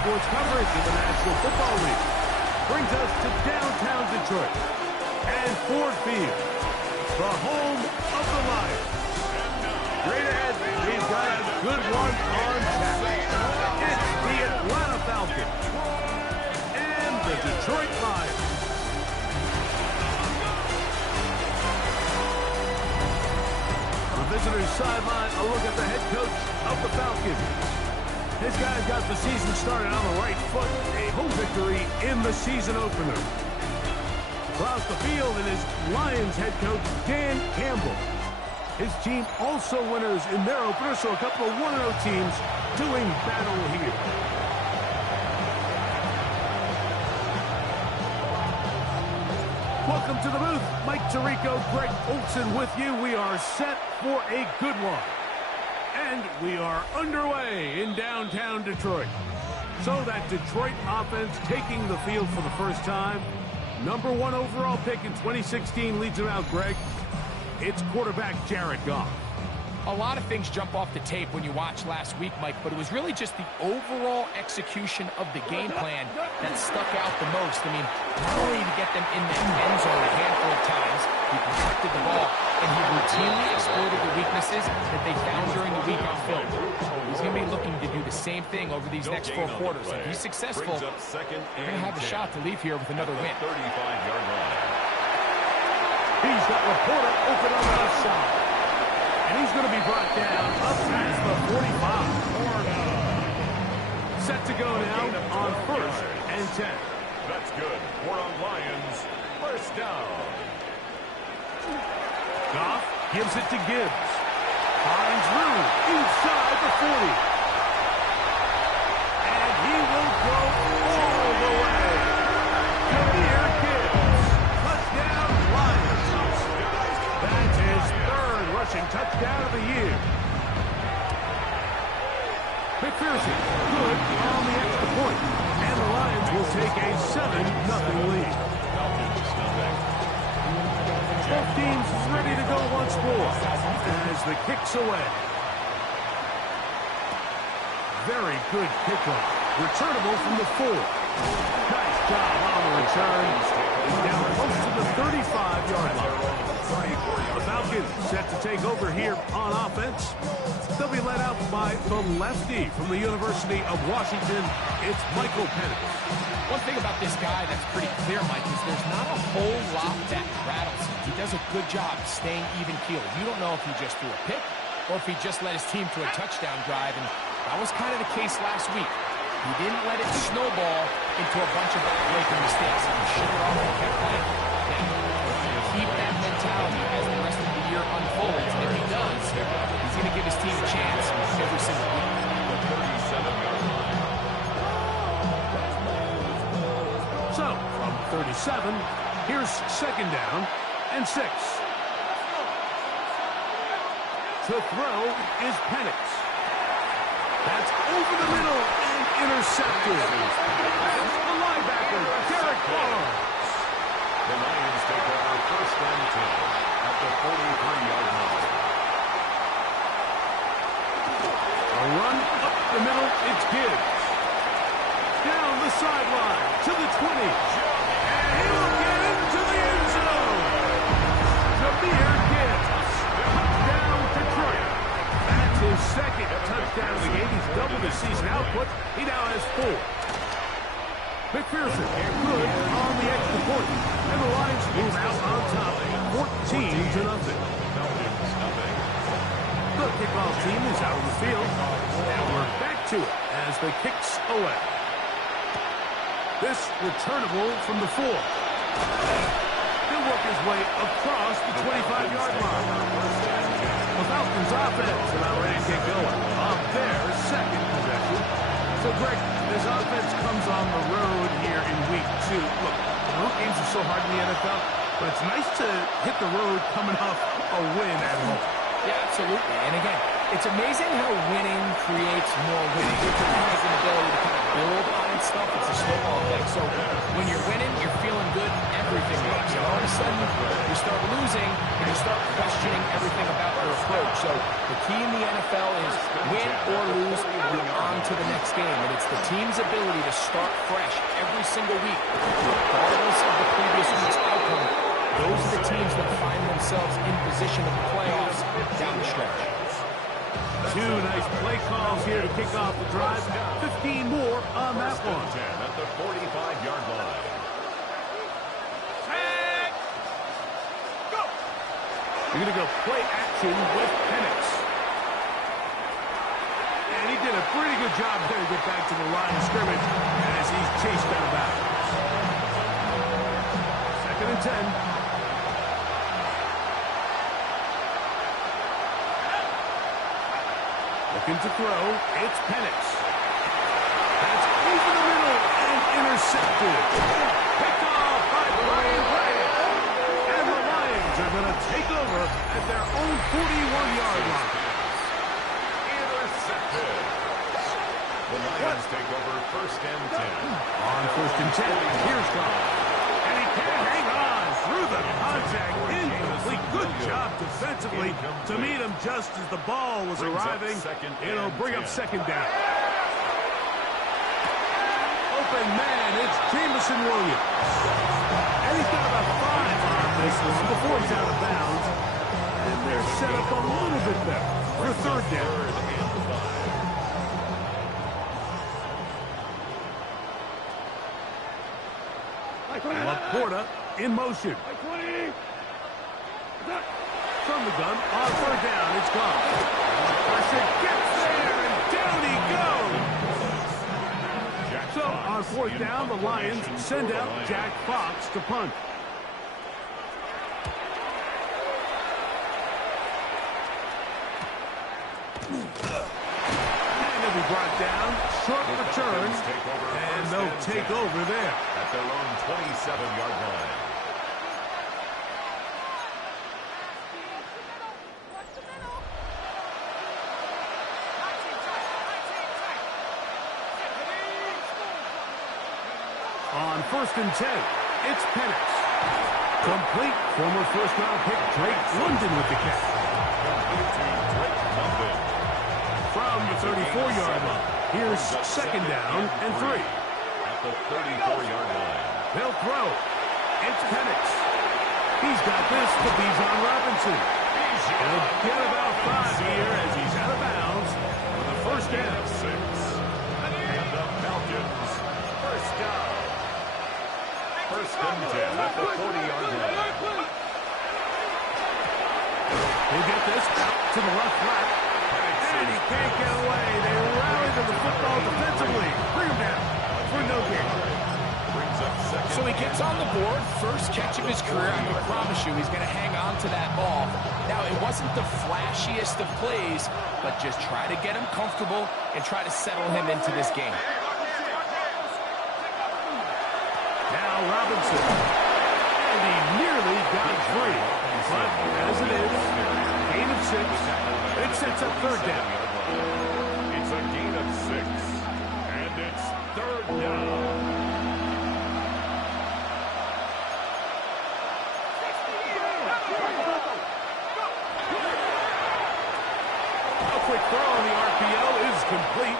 Sports coverage of the National Football League brings us to downtown Detroit and Ford Field, the home of the Lions. Straight ahead, we've got a good one on tap. It's the Atlanta Falcons and the Detroit Lions. On the visitor's sideline, a look at the head coach of the Falcons. This guy's got the season started on the right foot. A home victory in the season opener. Across the field, it is Lions head coach Dan Campbell. His team also winners in their opener, so a couple of 1-0 teams doing battle here. Welcome to the booth. Mike Tirico, Greg Olson with you. We are set for a good one. And we are underway in downtown Detroit. So that Detroit offense taking the field for the first time. Number 1 overall pick in 2016 leads it out, Greg. It's quarterback Jared Goff. A lot of things jump off the tape when you watch last week, Mike, but it was really just the overall execution of the game plan that stuck out the most. I mean, not only to get them in the end zone a handful of times, he protected the ball, and he routinely exploited the weaknesses that they found during the week on film. He's going to be looking to do the same thing over these next 4 quarters. If he's successful, they're going to have a shot to leave here with another win. 35-yard line. He's got Laporta open on the left side. And he's going to be brought down up past the 45. Set to go now on 1st and 10. That's good. We're on Lions. First down. Goff gives it to Gibbs. Finds room inside the 40. And he will go all the way. Jameer Gibbs. Touchdown, Lions. That's his 3rd rushing touchdown of the year. McPherson, good on the extra point. And the Lions will take a 7-0 lead. Both teams ready to go once more as the kick's away. Very good kickoff. Returnable from the 4. Nice job on the return. He's down close to the 35-yard line. The Falcons set to take over here on offense. They'll be led out by the lefty from the University of Washington. It's Michael Penix. One thing about this guy that's pretty clear, Mike, is there's not a whole lot that rattles him. He does a good job staying even-keeled. You don't know if he just threw a pick or if he just led his team to a touchdown drive, and that was kind of the case last week. He didn't let it snowball into a bunch of back-breaking mistakes. He shook it off and kept playing. Now, keep that mentality as the rest of the year unfolds, and if he does, he's going to give his team a chance every single week. The 37-yard line. So, from 37, here's 2nd down and 6. To throw is Penix. That's over the middle and intercepted. That's the linebacker, Derek Barnes. The Lions take over 1st and 10 at the 43-yard line. A run up the middle, it's Gibbs. Down the sideline to the 20. And he will get into the end zone. Jameer Gibbs. Touchdown, Detroit. That's his 2nd touchdown of the game. He's doubled his season output. He now has 4. McPherson, good on the extra point. And the Lions move out on top, 14-0. Falcons nothing. The kickoff team is out on the field. And we're back to it as the kicks away. This returnable from the 4. He'll work his way across the 25-yard line. The Falcons offense about ready to get going on their second possession. So, Greg, this offense comes on the road here in week 2. Look, the road games are so hard in the NFL, but it's nice to hit the road coming off a win at home. Yeah, absolutely. And again, it's amazing how winning creates more winning. It has an ability to kind of build on stuff. It's a snowball effect. So when you're winning, you're feeling good, everything works. And all of a sudden, you start losing, and you start questioning everything about your approach. So the key in the NFL is win or lose, you're on to the next game. And it's the team's ability to start fresh every single week, regardless of the previous week's outcome. Those are the teams that find themselves in position of the playoffs down the stretch. 2 nice play calls here to kick off the drive. 15 more on that one. 10 at the 45-yard line. You're going to go play action with Penix. And he did a pretty good job there to get back to the line of scrimmage as he's chased out of bounds. 2nd and 10. Looking to throw, it's Penix. That's over the middle and intercepted. Picked off by Brian Bryant. And the Lions are going to take over at their own 41-yard line. Intercepted. The Lions take over 1st and 10. On 1st and 10, here's Gone. And he can't hang on through the contact. Incomplete. Good job defensively to meet him just as the ball was arriving. It'll bring up 2nd down. Open man, it's Jameson Williams. And he's got about 5 on this one before he's out of bounds. And they're set up a little bit better for 3rd down. Laporta in motion. From the gun, on 3rd down, it's gone. Pressure gets there, and down he goes. So, on 4th down, the Lions send out Jack Fox to punt. And he'll be brought down, short return, and they'll take over there. At their own 27-yard line. On 1st and 10, it's Penix. Complete. Former 1st-round pick Drake London with the catch. From the 34-yard line, here's 2nd down and 3. At the 34-yard line. They'll throw. It's Penix. He's got this to Bijan Robinson. He'll get about 5 here as he's out of bounds with a 1st down. 6. And the Falcons, 1st down. 1st and 10 at the 40-yard line. He'll get this out to the left flat. And he can't get away. They rally to the football defensively. Bring him down for no gain. So he gets on the board, first catch of his career. I can promise you he's going to hang on to that ball. Now, it wasn't the flashiest of plays, but just try to get him comfortable and try to settle him into this game. Now Robinson. And he nearly got free. But as it is, gain of 6. It sets up 3rd down. It's a gain of 6. And it's 3rd down. Quick throw on the RPO is complete,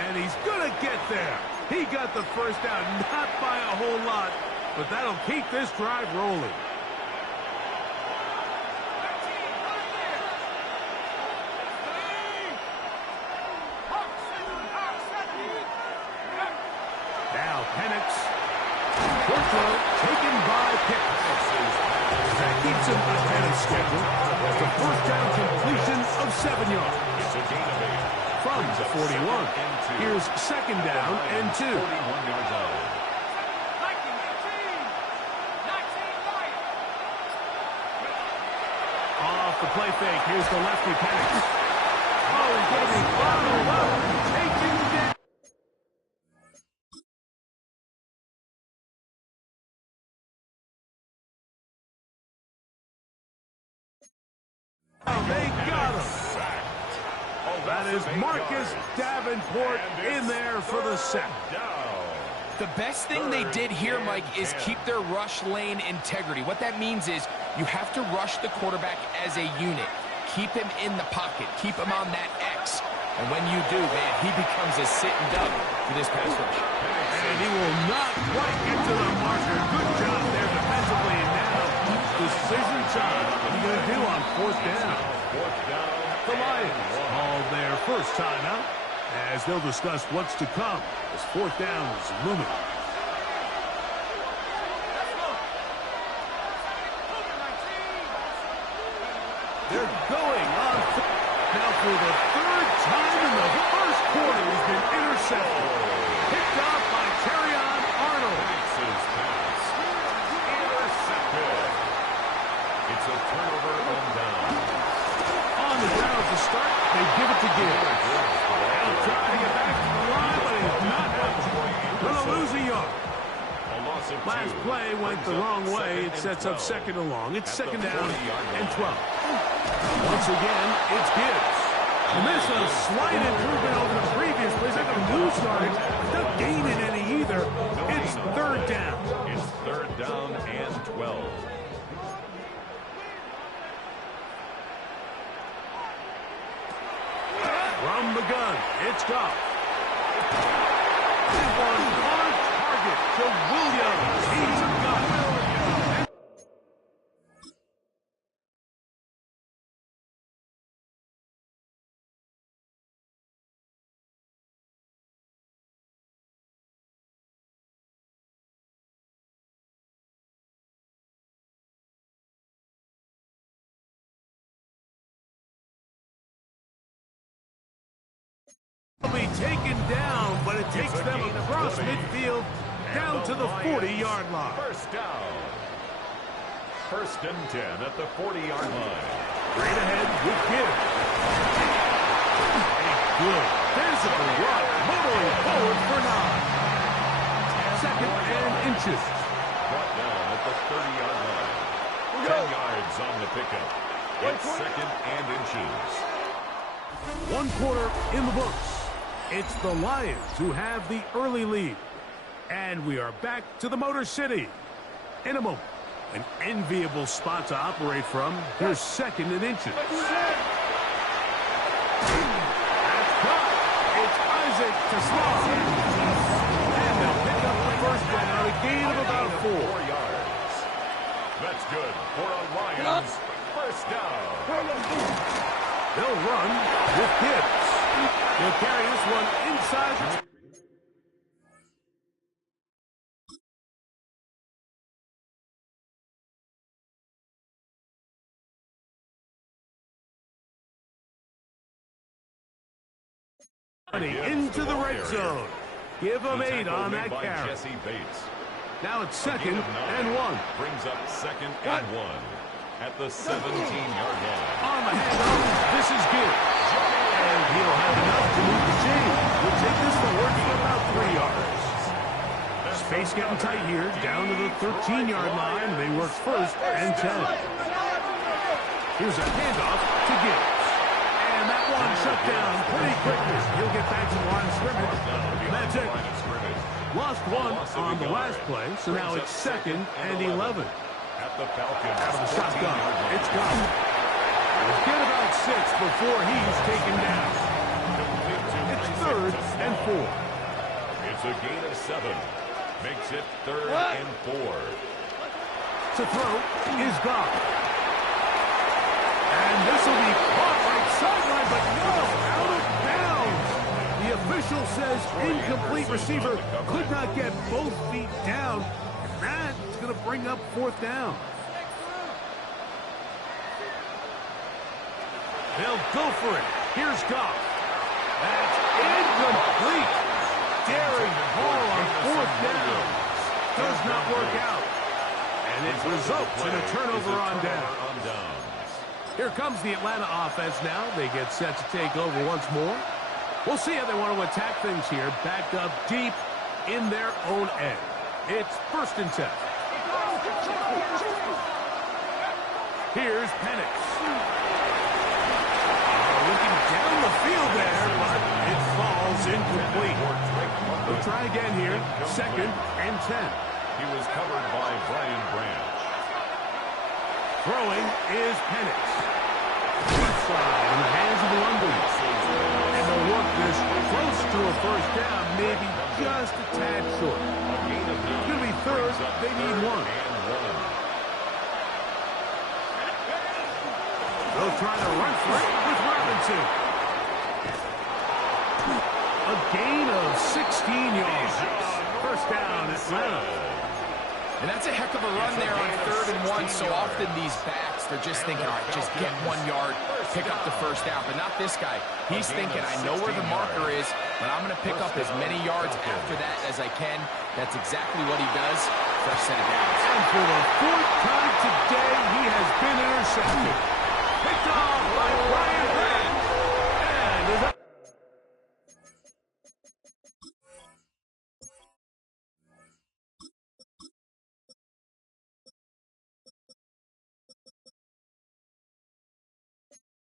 and he's going to get there. He got the 1st down, not by a whole lot, but that'll keep this drive rolling. Now Penix. Short throw taken by Pickens. That keeps puts him ahead of schedule. That's a first down completion of 7 yards. It's a gain of 8. From the 41, here's second down and 2. 41 yards out. Off the play fake, here's the lefty Penix. Oh, he's going to be bottled up, taken down. They got him. That is Marcus Davenport in there for the sack. The best thing they did here, Mike, is keep their rush lane integrity. What that means is you have to rush the quarterback as a unit. Keep him in the pocket. Keep him on that X. And when you do, man, he becomes a sitting duck for this pass rush. And he will not quite get to the marker. Good job there defensively. And now, decision time. What are you going to do on fourth down? The Lions call their first timeout as they'll discuss what's to come as fourth down is looming. They're going on. Now for the third time in the first quarter, he's been intercepted. Picked off by Terrion Arnold. Intercepted. It's a turnover on down. On the ground to start, they give it to Gibbs. They'll try to get back to the line, but he's not going to lose a yard. Last play went the wrong way. It sets up second and long. It's second down and 12. Once again, it's Gibbs. And this is a slight improvement over the previous plays. They're going to lose yards. Not gaining any either. It's third down. It's third down and 12. From the gun, it's Goff. One on target to Williams. He's got it. Be taken down, but it takes them across midfield down to the 40-yard line. First down. First and 10 at the 40-yard line. Straight ahead with Gibbs. A good physical run, motoring forward for 9. Second and inches. Brought down at the 30-yard line. 10 yards on the pickup. It's second and inches. 1 quarter in the books. It's the Lions who have the early lead. And we are back to the Motor City. In a moment, an enviable spot to operate from. Here's second and inches. That's caught. It's Isaac to Slaw. And they'll pick up the first down, a gain of about 4 yards. That's good for a Lions first down. They'll run with Gibbs. He'll carry this one inside. Into the red zone. Give him 8 on that carry. Jesse Bates. Now it's second and 1. Brings up second and 1 at the 17-yard line. On the handoff, this is Gibbs. And he'll have enough to move the chain. We'll take this forward for about 3 yards. Space getting tight here, down to the 13-yard line. They work first and 10. Here's a handoff to Gibbs. And that one shut down pretty quickly. He'll get back to the line of scrimmage. That's it. Lost one on the last play, so now it's second and 11. At the Falcons. Out of the shotgun, it's gone. We'll get about 6 before he's taken down. It's third and 4. It's a gain of 7. Makes it third and 4. To throw is gone. And this will be caught right sideline, but no, out of bounds. The official says incomplete. Receiver could not get both feet down. And that's going to bring up fourth down. They'll go for it. Here's Goff. That's incomplete. Daring ball on fourth down. Does not work out. And it results in a turnover on down. Here comes the Atlanta offense now. They get set to take over once more. We'll see how they want to attack things here. Backed up deep in their own end. It's 1st and 10. Here's Penix. Looking down the field there, but it falls incomplete. We'll try again here. 2nd and 10. He was covered by Brian Branch. Throwing is Penix. Left side in the hands of the Londons. And they'll work this close to a 1st down, maybe just a tad short. It's going to be 3rd. They need 1. They'll try to run for it with Robinson. A gain of 16 yards. 1st down, Atlanta. And that's a heck of a run there on 3rd and 1. So often these backs, they're just thinking, all right, just get 1 yard, pick up the 1st down. But not this guy. He's thinking, I know where the marker is, but I'm going to pick up as many yards after that as I can. That's exactly what he does. First set of downs. And for the 4th time today, he has been intercepted. Picked off by Brian Branch. And is up.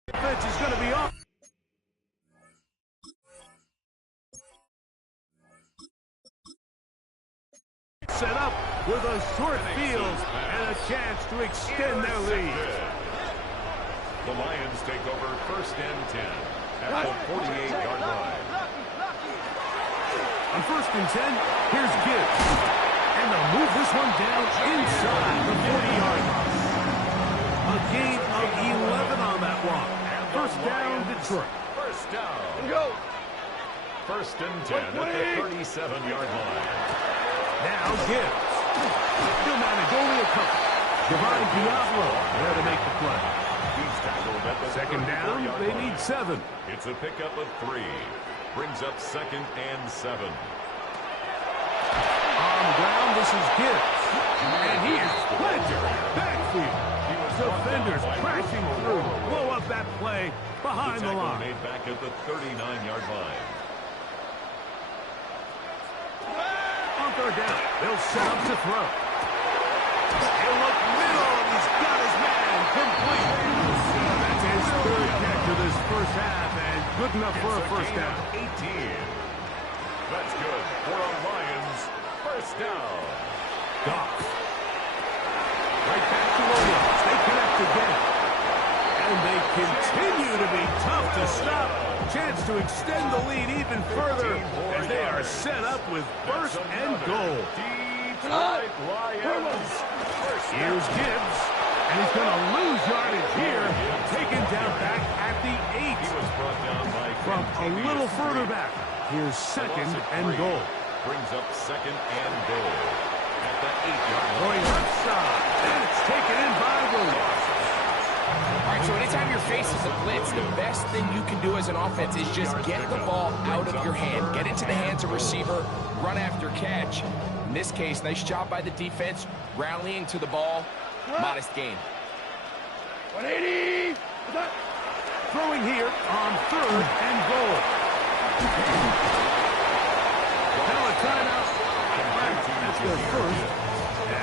Defense is going to be off. Set up with a short field and a chance to extend their lead. The Lions take over 1st and 10 at the 48-yard line. On 1st and 10, here's Gibbs. And they'll move this one down inside the 40-yard line. A gain of 11 on that one. 1st down, Detroit. 1st down. Go. 1st and 10 at the 37-yard line. Now Gibbs. Still manage only a couple. Divine Diablo there to make the play. He's tackled at the 2nd down, they need 7. It's a pickup of 3. Brings up 2nd and 7. On the ground, this is Gibbs. And he is planted backfield. Defenders crashing through. Blow up that play behind the line. Made back at the 39-yard line. On 3rd down, they'll set up to throw. He'll look middle. He's got his man complete. That's his 3rd catch of this 1st half, and good enough for a 1st down. 18. That's good for a Lions 1st down. Goff. Right back to Williams. They connect again. And they continue to be tough to stop. Chance to extend the lead even further as they are set up with 1st and goal. Detroit Lions. Here's Gibbs. And he's going to lose yardage here. Taken down back at the 8. He was brought down by From a little further back. Here's 2nd and goal. Brings up 2nd and goal. At the 8-yard line. Going left side. And it's taken in by Williams. All right, so anytime you're facing the blitz, the best thing you can do as an offense is just get the ball out of your hand. Get into the hands of receiver, run after catch. In this case, nice job by the defense, rallying to the ball. Modest gain. 180. Throwing here on 3rd and goal. Now a timeout. That's their 1st.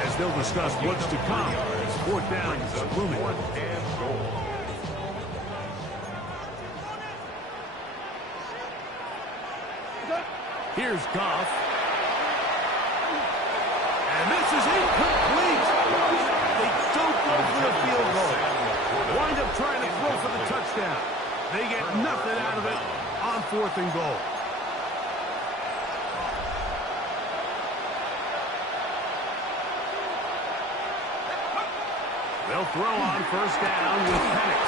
As they'll discuss what's to come. 4th down is looming. 4th and goal. Here's Goff. And this is incomplete. They don't go for the field goal. Wind up trying to throw for the touchdown. They get nothing out of it on 4th and goal. They'll throw on 1st down with Penix.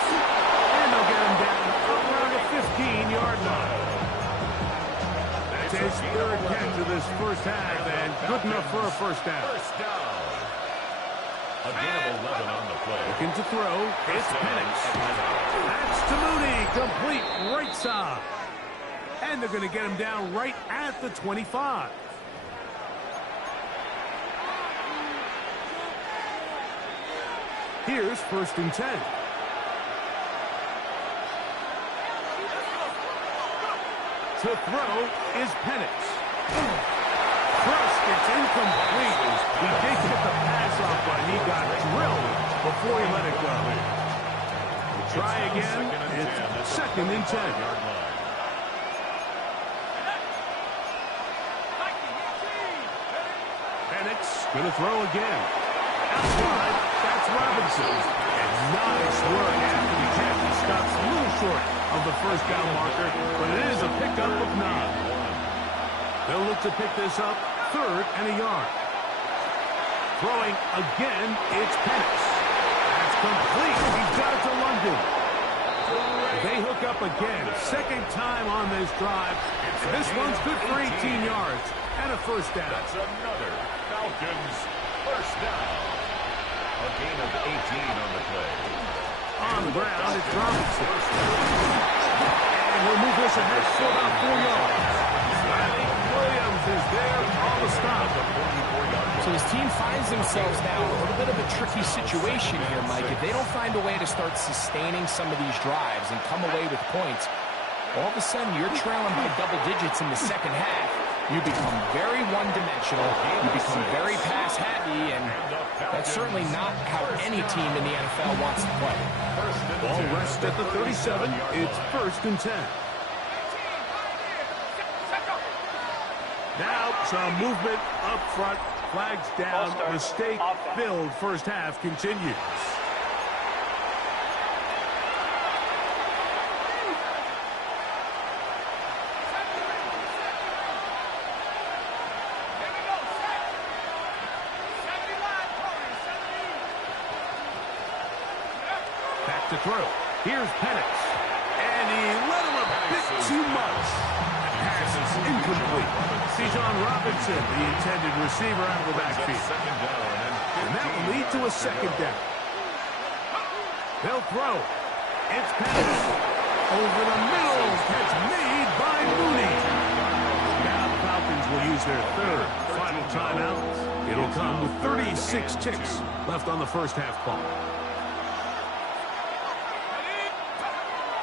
And they'll get him down around the 15-yard line. That's his 3rd catch of this 1st half, and good enough for a 1st down. 1st down. A gain of 11 on the play. Looking to throw. It's Penix. That's to Mooney. Complete right side. And they're going to get him down right at the 25. Here's 1st and 10. To throw is Penix. Thrust, it's incomplete. He did get the pass off, but he got drilled before he let it go. We'll try again. It's 2nd and 10. Penix going to throw again. Outside, that's Robinson. And nice work after the catch. He stops a little short of the 1st down marker, but it is a pickup of 9. They'll look to pick this up, 3rd and a yard. Throwing again, it's Penix. That's complete. He's got it to London. They hook up again, 2nd time on this drive. And this one's good for 18 yards and a 1st down. That's another Falcons 1st down. A gain of 18 on the play. On the ground, it's Robinson. And we'll move this ahead for about 4 yards. Williams is there on the stop. So his team finds themselves now in a little bit of a tricky situation here, Mike. If they don't find a way to start sustaining some of these drives and come away with points, all of a sudden you're trailing by double digits in the 2nd half. You become very one-dimensional. You become very pass-happy, and that's certainly not how any team in the NFL wants to play. Ball rests at the 37. It's 1st and 10. Now some movement up front. Flags down. Mistake-filled 1st half continues. Back to throw. Here's Penix. And he let him a bit too much. Pass is incomplete. Bijan Robinson, the intended receiver, out of the backfield. And that will lead to a 2nd down. They'll throw. It's Penix. Over the middle. Catch made by Mooney. Now the Falcons will use their 3rd final timeout. It'll come with 36 ticks left on the 1st half clock.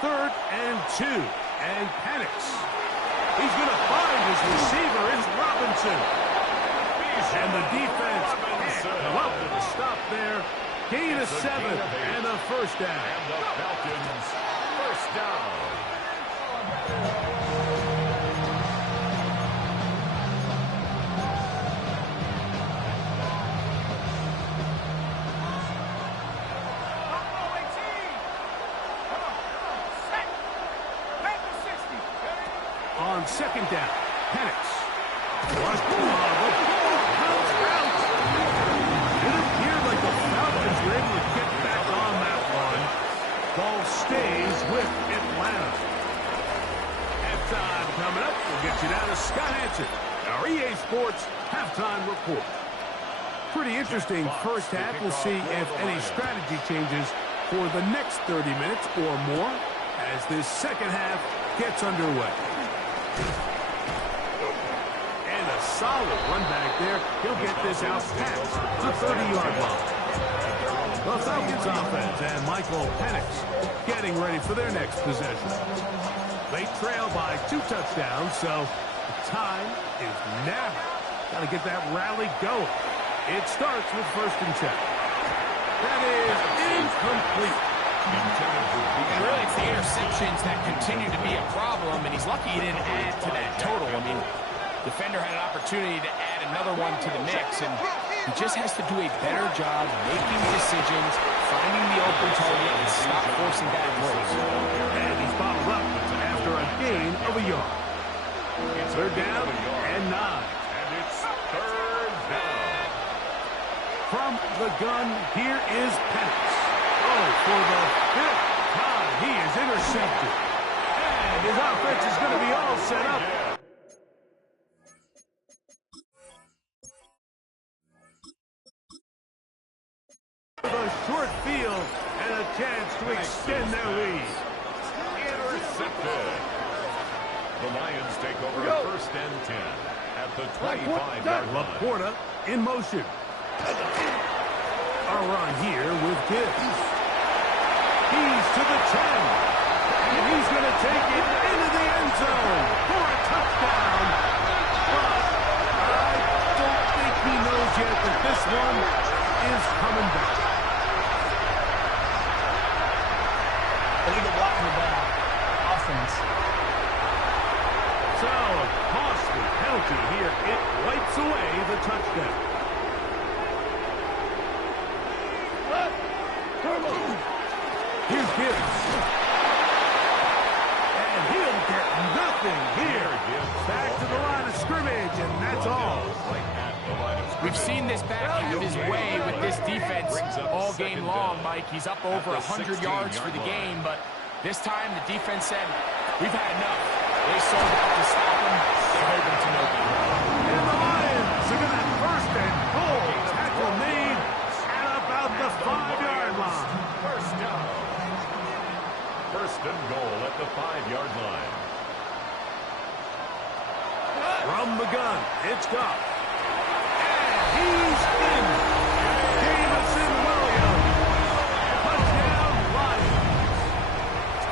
3rd and 2. And Penix. He's going to find his receiver. It's Robinson. And the defense can't come up with a stop there. Gain of 7 and a 1st down. And the Falcons 1st down. On 2nd down, Penix. Was the ball bounced out. It appeared like the Falcons were able to get back on that one. Ball stays with Atlanta. Halftime coming up. We'll get you down to Scott Hansen, our EA Sports halftime report. Pretty interesting 1st half. We'll see if any strategy changes for the next 30 minutes or more as this 2nd half gets underway. And a solid run back there. He'll get this out past the 30-yard line. The Falcons offense and Michael Penix getting ready for their next possession. They trail by 2 touchdowns, so the time is now. Got to get that rally going. It starts with 1st and 10. That is incomplete. And really, it's the interceptions that continue to be a problem, and he's lucky he didn't add to that total. I mean, defender had an opportunity to add another one to the mix, and he just has to do a better job making decisions, finding the open target, and stop forcing bad throws. And he's bottled up after a gain of a yard. It's 3rd down and 9. And it's 3rd down. From the gun, here is Penix. Oh, for the 5th time, he is intercepted. And his offense is going to be all set up. chance to extend their lead. Intercepted. The Lions take over first and 10 at the 25-yard line. Laporta in motion. A run here with Gibbs. He's to the 10. And he's going to take it into the end zone for a touchdown. But I don't think he knows yet that this one is coming back. Illegal blocking the back. Offense. So, a costly penalty here. It wipes away the touchdown. Here's Gibbs. And he'll get nothing here. Back to the line of scrimmage, and that's all. We've seen this back have his way with this defense all game long, Mike. He's up over 100 yards for the game, but this time the defense said, we've had enough. They sold out to stop him. They hold him to no gain. And the Lions are going to have first and goal. Tackle made at about the 5-yard line. First down. First and goal at the 5-yard line. From the gun, it's Goff. And he's in. Jameson Williams. Touchdown, Lions.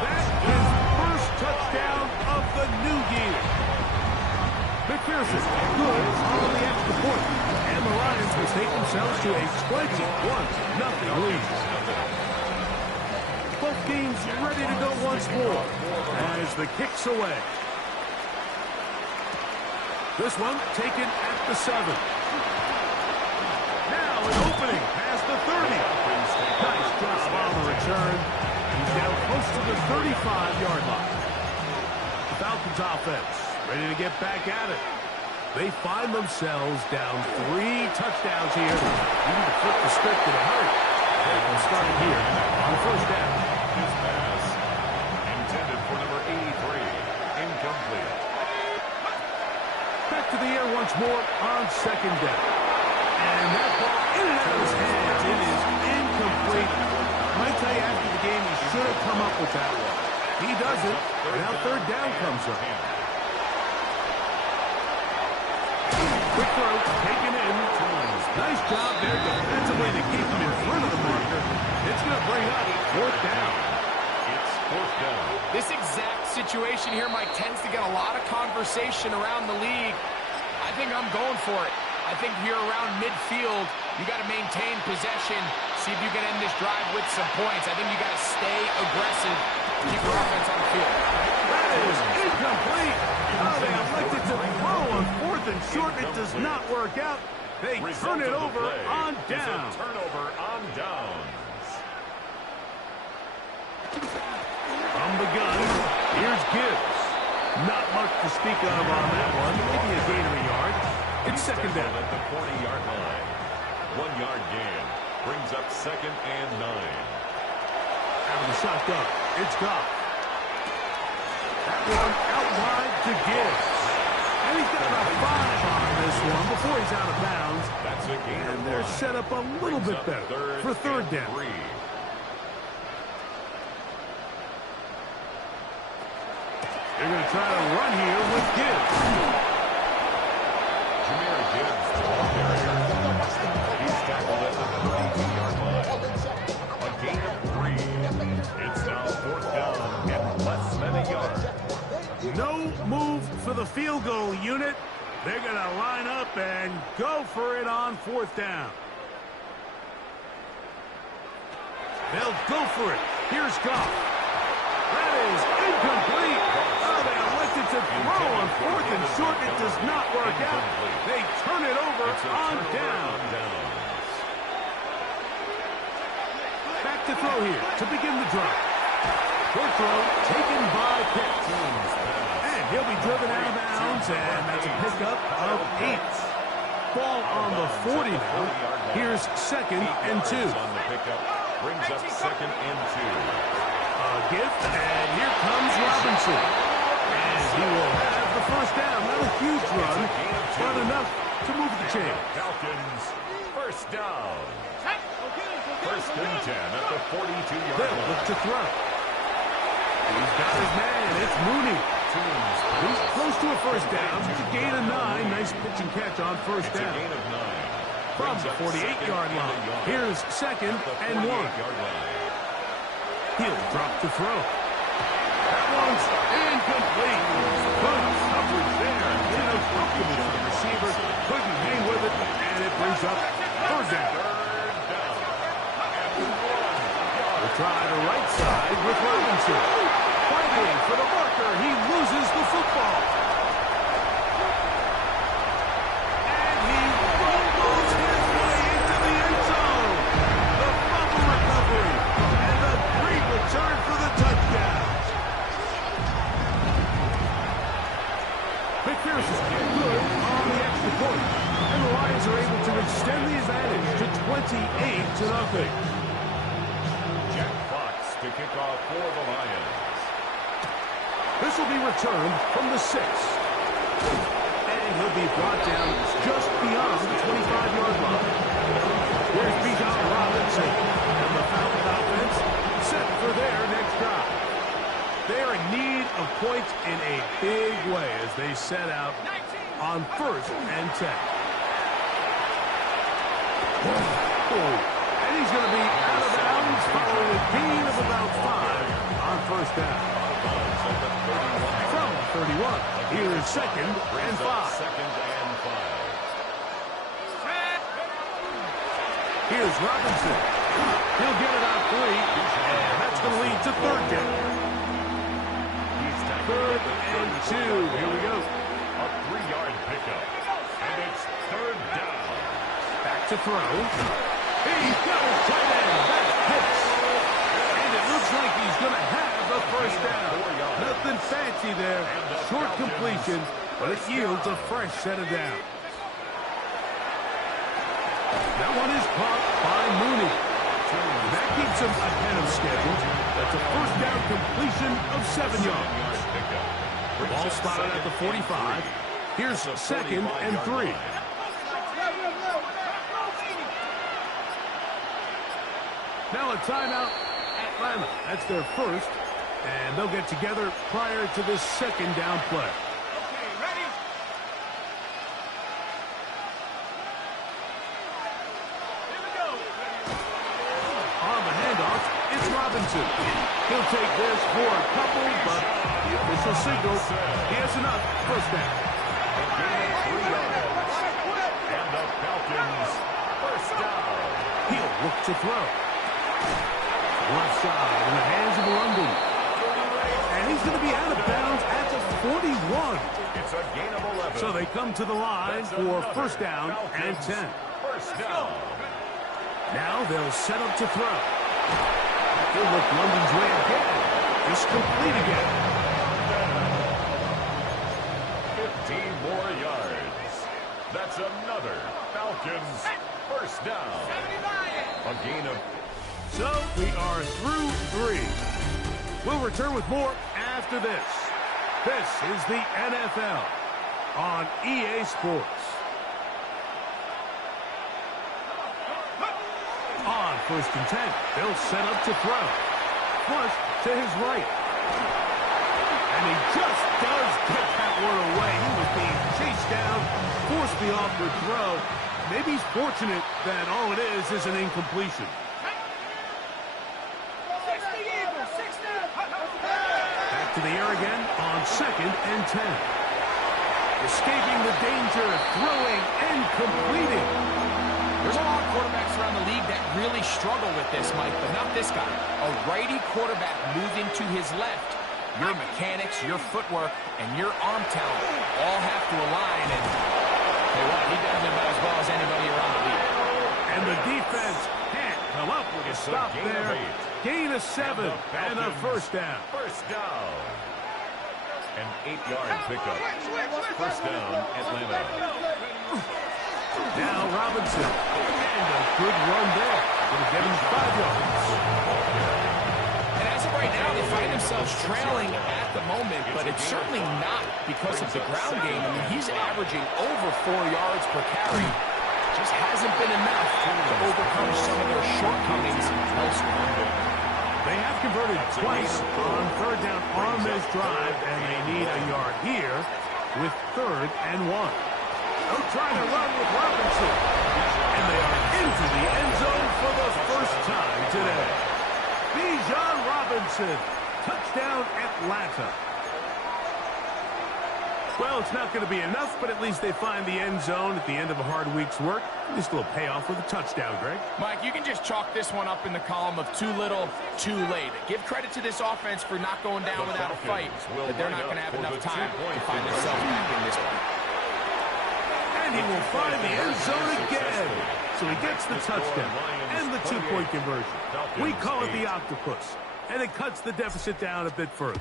That is first touchdown of the new year. McPherson goods on the extra point. And the Lions will take themselves to a 21-0 lead. Both teams ready to go once more as the kick's away. This one taken at the 7. Now an opening past the 30. Nice job on the return. He's down close to the 35-yard line. The Falcons offense ready to get back at it. They find themselves down 3 touchdowns here. You need to flip the script in a hurry. They'll start it here on first down. This pass intended for number 83. Incomplete. Back to the air once more on second down. And that ball in and out of his hands. It is incomplete. I might tell you after the game he should have come up with that one. He doesn't. Now third down comes up. Quick throw, taken in. Nice job there defensively to keep him in front of the marker. It's going to bring up fourth down. It's fourth down. This exact situation here, Mike, tends to get a lot of conversation around the league. I think I'm going for it. I think here around midfield, you got to maintain possession, see if you can end this drive with some points. I think you got to stay aggressive to keep your offense on the field. That is incomplete. Oh, they elected to throw on fourth and short. It does not work out. They turn it over on down. Turnover on downs. From the gun, here's Gibbs. Not much to speak of on that one. Maybe a gain of a yard. It's second down. At the 40-yard line. 1-yard gain. Brings up second and 9. Out of the shotgun, it's Goff. That one out wide to Gibbs. And he's got about 5 on this one before he's out of bounds. That's a gain. And they're set up a little bit better for third down. They're going to try to run here with Gibbs. Jameer Gibbs, the ball carrier. He's tackled at the 32-yard line. A gain of 3. It's now fourth down and less than a yard. No move for the field goal unit. They're going to line up and go for it on fourth down. They'll go for it. Here's Goff. That is incomplete. Oh, they elected to throw on fourth and short. It does not work out. They turn it over on down. Back to throw here to begin the drive. Short throw taken by Pitts. And he'll be driven out of bounds, and that's a pickup of 8. Ball on the 40 now. Here's second and 2. Brings up second and 2. Gift, and here comes Robinson. And he will have the first down. Not a huge run, but enough to move the chain. Falcons, first First down. First and 10 at the 42-yard They'll line. look to throw. He's got his man. It's Mooney. He's close to a first down. It's a gain of 9. Nice pitch and catch on first It's a down. gain of 9. From the 48-yard line. Here's second and 1. He'll drop to throw. That one's incomplete. Good coverage there. Uncomfortable for the receiver. Couldn't hang with it, and it brings up third down. We'll try the right side with Robinson. Fighting for the marker. He loses the football. And he rumbles his way into the end zone. The fumble recovery. And the great return for the touchdown. McPherson is good on the extra point. And the Lions are able to extend the advantage to 28-0. Jack Fox to kick off for the Lions. This will be returned from the 6. And he'll be brought down just beyond the 25-yard line. Here's Bijan Robinson. And the Falcon offense set for their next drive. They are in need of points in a big way as they set out on first and 10. And he's going to be out of bounds following a gain of about 5 on first down. From 31, here's second and 5. Here's Robinson. He'll get it out 3, and that's going to lead to third down. Third and 2. Here we go. A 3-yard pickup. And it's third down. Back to throw. He's got his tight end. That hits. And it looks like he's going to have the first down. Nothing fancy there. Short completion, but it yields a fresh set of downs. That one is caught by Mooney. That keeps him ahead of schedule. That's a first down completion of 7 yards. Ball spotted at the 45. Here's second and 3. Now a timeout, Atlanta. That's their first. And they'll get together prior to this second down play. It's Robinson. He'll take this for a couple, but the official signals he has enough. First down. And the Falcons first down. He'll look to throw. Left side in the hands of London. And he's going to be out of bounds at the 41. It's a gain of 11. So they come to the line for first down and 10. First down. Now they'll set up to throw. He'll look London's way again. It's complete again. 15 more yards. That's another Falcons first down. A gain of... So we are through 3. We'll return with more after this. This is the NFL on EA Sports. On first and 10, they'll set up to throw. Flush to his right. And he just does get that one away. He was being chased down, forced the awkward throw. Maybe he's fortunate that all it is an incompletion. Back to the air again on second and 10. Escaping the danger, throwing and completing. There's a lot of quarterbacks around the league that really struggle with this, Mike, but not this guy. A righty quarterback moving to his left. Your mechanics, your footwork, and your arm talent all have to align. And hey, what? He does it about as well as anybody around the league. And the defense can't come up with a stop there. Gain of 7 and a first down. First down. An 8-yard pickup. First down, Atlanta. Now Robinson. And a good run there. Going to get him 5 yards. And as of right now, they find themselves trailing at the moment, but it's certainly not because of the ground game. I mean, he's averaging over 4 yards per carry. just hasn't been enough to overcome some of their shortcomings elsewhere. They have converted twice on third down on this drive, and they need a yard here with 3rd and 1. They'll try to run with Robinson. And they are into the end zone for the first time today. Bijan Robinson, touchdown Atlanta. Well, it's not going to be enough, but at least they find the end zone at the end of a hard week's work. Just a little payoff with a touchdown, Greg. Mike, you can just chalk this one up in the column of too little, too late. Give credit to this offense for not going down without a fight, but they're not going to have enough time to find themselves back in this one. And he will find the end zone again. So he gets the touchdown and the 2-point conversion. We call it the octopus, and it cuts the deficit down a bit further.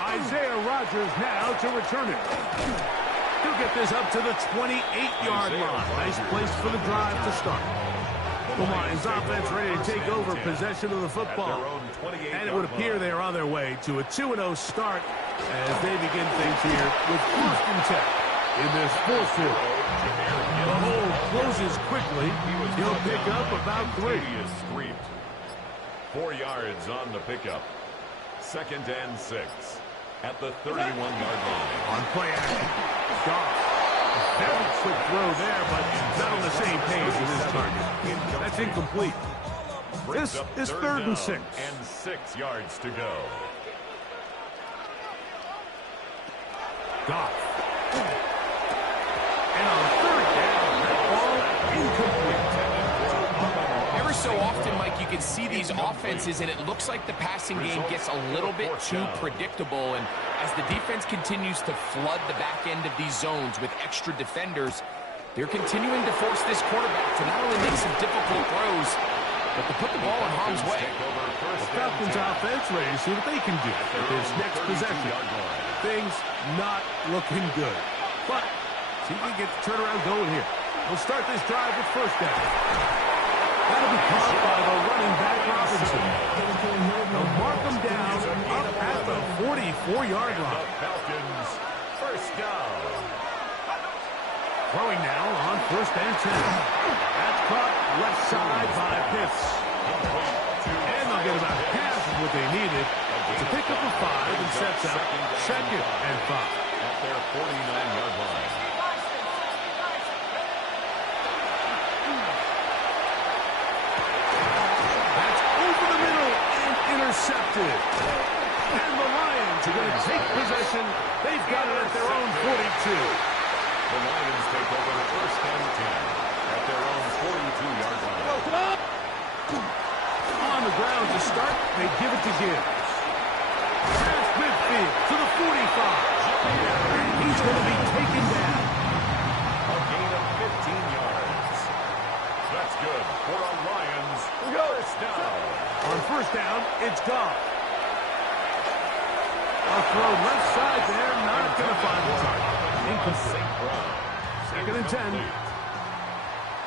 Isaiah Rodgers now to return it. He'll get this up to the 28-yard line. Nice place for the drive to start. The Lions offense ready to take over possession of the football. And it would appear they are on their way to a 2-0 start as they begin things here with 1st and 10 in this 4th quarter. The hole closes quickly. He'll pick up about 3. 4 yards on the pickup. 2nd and 6 at the 31-yard line. On play action, Goff. Very quick throw there, but not on the same page as his target. That's incomplete. This is 3rd and 6. And 6 yards to go. Goff. And on 3rd down, that ball incomplete. Ever so often, Mike, you can see these offenses, and it looks like the passing game gets a little bit too predictable. And as the defense continues to flood the back end of these zones with extra defenders, they're continuing to force this quarterback to not only make some difficult throws, but to put the ball in harm's way. The Falcons offense ready to see what they can do with this next possession. Things not looking good. But see if we can get the turnaround going here. We'll start this drive with 1st down. That'll be caught by the running back Robinson. They'll mark him down up at the 44-yard line. Falcons, 1st down. Throwing now on 1st and 10. That's caught left side by Pitts. And they'll get about half of what they needed. It's a pickup of 5 and sets up 2nd and 5. At their 49-yard line. Intercepted. And the Lions are going to take possession. They've got it at their own 42. The Lions take over 1st and 10 at their own 42-yard line. On the ground to start, they give it to Gibbs. Past midfield to the 45. And he's going to be taken down. A gain of 15 yards. That's good for a Lions 1st down. On 1st down, it's Goff. A throw left side there, not going to find the target. Incomplete. 2nd and 10.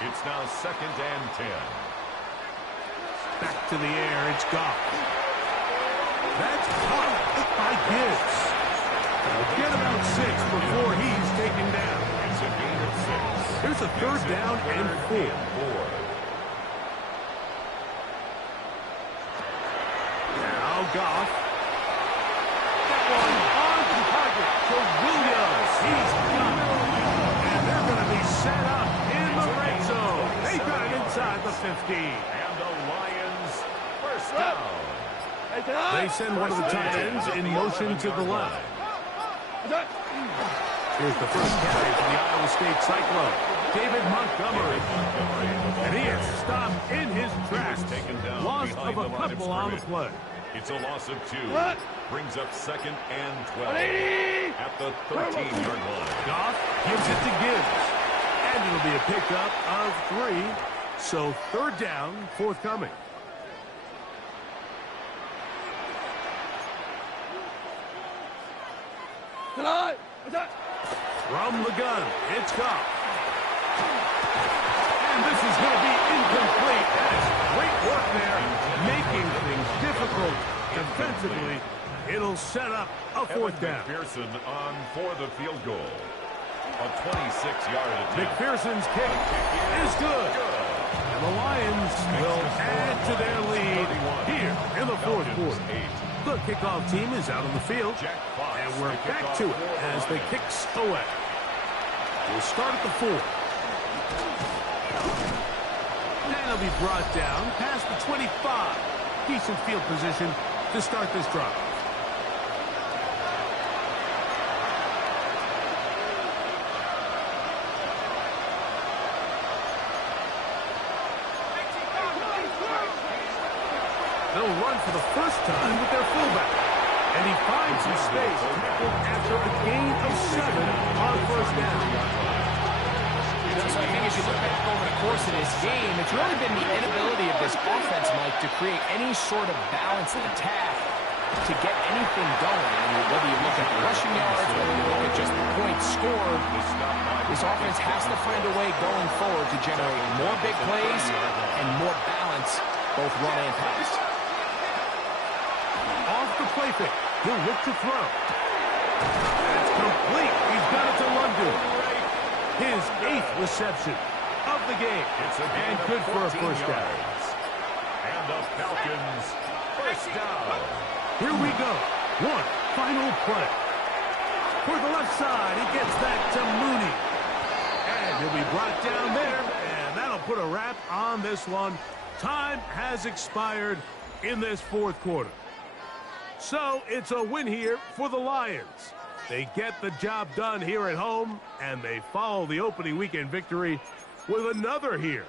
It's now 2nd and 10. Back to the air, it's Goff. That's caught by Gibbs. They'll get about 6 before he's taken down. It's a gain of 6. Here's a 3rd down and 4. Goff. That one on target to Williams. He's got it. And they're going to be set up in the red zone. They got it inside the 50. And the Lions 1st down. They send one of the tight ends in motion to the left. Here's the first carry for the Iowa State Cyclone, David Montgomery. And he is stopped in his tracks. Loss of a couple on the play. It's a loss of 2. Brings up 2nd and 12 at the 13-yard line. Goff gives it to Gibbs. And it'll be a pickup of 3. So 3rd down, forthcoming. From the gun, it's Goff. And this is going to be incomplete. That's great work there, making things difficult defensively. It'll set up a 4th down. Pearson on for the field goal. A 26-yard attempt. McPherson's kick is good. And the Lions will add to their lead here in the fourth quarter. The kickoff team is out on the field, and we're back to it as the kicks away. We'll start at the 4. And it'll be brought down past the 25. Decent field position to start this drive. They'll run for the first time with their fullback. And he finds his space after a gain of 7 on first down. So I think as you look back over the course of this game, it's really been the inability of this offense, Mike, to create any sort of balanced attack to get anything going. And whether you look at the rushing yards, whether you look at just the points scored, this offense has to find a way going forward to generate more big plays and more balance, both run and pass. Off the play fake. He'll look to throw. That's complete. He's got it to London. His 8th reception of the game. And good for a first down. And the Falcons first down. Here we go. One final play. For the left side, he gets that to Mooney. And he'll be brought down there. And that'll put a wrap on this one. Time has expired in this fourth quarter. So it's a win here for the Lions. They get the job done here at home, and they follow the opening weekend victory with another here